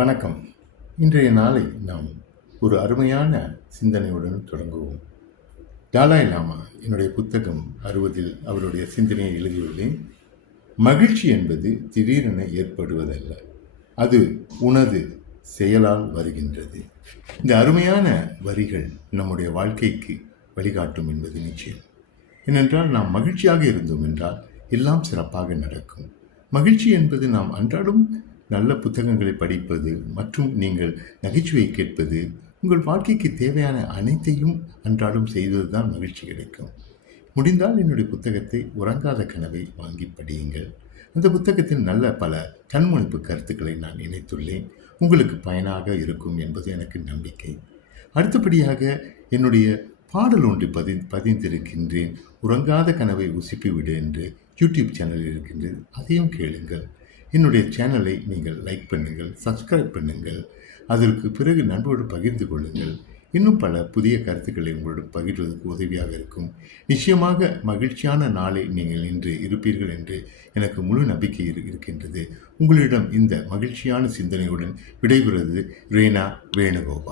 வணக்கம். இன்றைய நாளை நாம் ஒரு அருமையான சிந்தனையுடன் தொடங்குவோம். டாலாய் லாமா என்னுடைய புத்தகம் 60 அவருடைய சிந்தனையை எழுதியுள்ளேன். மகிழ்ச்சி என்பது திடீரென ஏற்படுவதல்ல, அது உனது செயலால் வருகின்றது. இந்த அருமையான வரிகள் நம்முடைய வாழ்க்கைக்கு வழிகாட்டும் என்பது நிச்சயம். ஏனென்றால் நாம் மகிழ்ச்சியாக இருந்தோம் என்றால் எல்லாம் சிறப்பாக நடக்கும். மகிழ்ச்சி என்பது நாம் அன்றாடம் நல்ல புத்தகங்களை படிப்பது மற்றும் நீங்கள் நகைச்சுவை கேட்பது, உங்கள் வாழ்க்கைக்கு தேவையான அனைத்தையும் அன்றாடம் செய்வதுதான் மகிழ்ச்சி கிடைக்கும். முடிந்தால் என்னுடைய புத்தகத்தை உறங்காத கனவை வாங்கி படியுங்கள். அந்த புத்தகத்தில் நல்ல பல கண்முனைப்பு கருத்துக்களை நான் இணைத்துள்ளேன். உங்களுக்கு பயனாக இருக்கும் என்பது எனக்கு நம்பிக்கை. அடுத்தபடியாக என்னுடைய பாடல் ஒன்று பதிந்திருக்கின்றேன். உறங்காத கனவை உசுப்பிவிடு என்று யூடியூப் சேனல் இருக்கின்றது, அதையும் கேளுங்கள். என்னுடைய சேனலை நீங்கள் லைக் பண்ணுங்கள், சப்ஸ்கிரைப் பண்ணுங்கள். அதற்கு பிறகு நண்பரோடு பகிர்ந்து கொள்ளுங்கள். இன்னும் பல புதிய கருத்துக்களை உங்களோடு பகிர்வதற்கு உதவியாக இருக்கும். நிச்சயமாக மகிழ்ச்சியான நாளை நீங்கள் இன்று இருப்பீர்கள் என்று எனக்கு முழு நம்பிக்கை இருக்கின்றது. உங்களிடம் இந்த மகிழ்ச்சியான சிந்தனையுடன் விடைபெறுவது ரேனா வேணுகோபால்.